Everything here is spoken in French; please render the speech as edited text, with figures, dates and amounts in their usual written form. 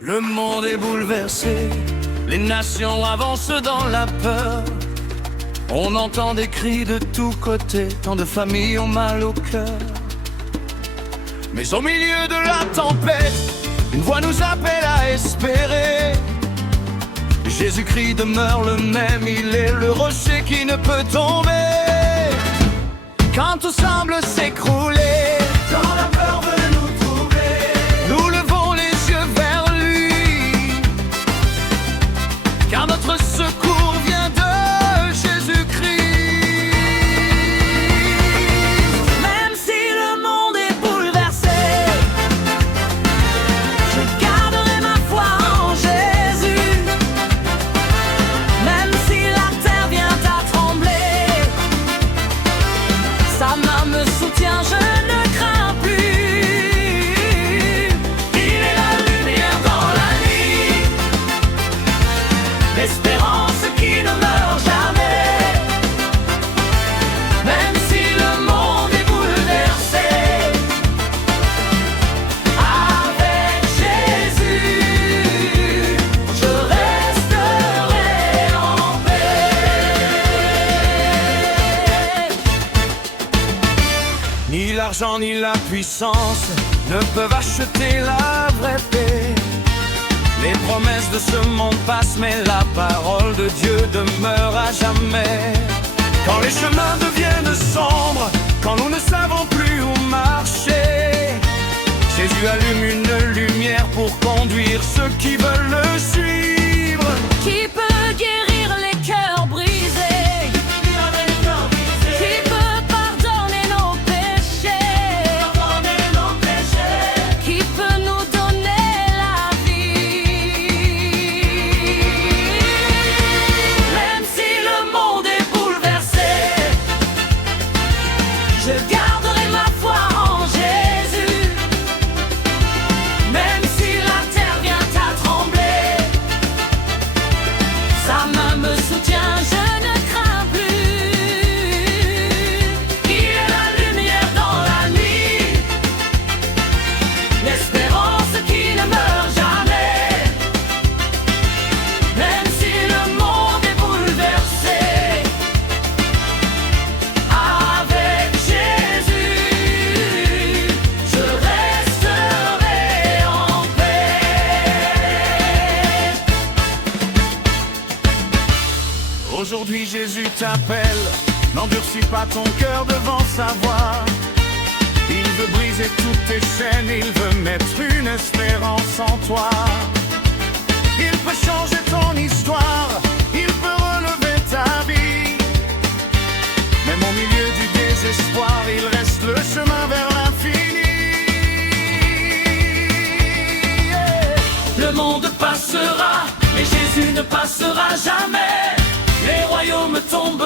Le monde est bouleversé, les nations avancent dans la peur. On entend des cris de tous côtés, tant de familles ont mal au cœur. Mais au milieu de la tempête, une voix nous appelle à espérer. Jésus-Christ demeure le même, il est le rocher qui ne peut tomber. Quand tout semble s'écrouler, quand la peur veut nous troubler, nous levons les yeux vers lui, car notre secours vient de Jésus-Christ. Même si le monde est bouleversé, je garderai ma foi en Jésus. Même si la terre vient à trembler, sa main me soutient, je ne crains plus. Il est la lumière dans la nuit, l'espérance qui ne meurt jamais. Même si le monde est bouleversé, avec Jésus, je resterai en paix. Ni l'argent ni la puissance ne peuvent acheter la vraie paix. Les promesses de ce monde passent, mais la parole de Dieu demeure à jamais. Quand les chemins deviennent sombres, quand nous ne savons plus où marcher, Jésus allume une lumière pour conduire ceux qui veulent le suivre. Qui peut guérir les cœurs brisés? Qui peut pardonner nos péchés? Qui peut nous donner la vie? Même si le monde est bouleversé, je garderai ma foi en Jésus. Même si la terre vient à trembler, sa main me soutient, je ne crains plus. Il est la lumière dans la nuit, l'espérance qui ne meurt jamais. Même si le monde est bouleversé, avec Jésus, je resterai en paix. Aujourd'hui Jésus t'appelle, n'endurcis pas ton cœur devant sa voix. Il veut briser toutes tes chaînes, il veut mettre une espérance en toi. Il peut changer ton histoire, il peut relever ta vie. Même au milieu du désespoir, il reste le chemin vers l'infini. Le monde passera, mais Jésus ne passera jamais. Les royaumes tombent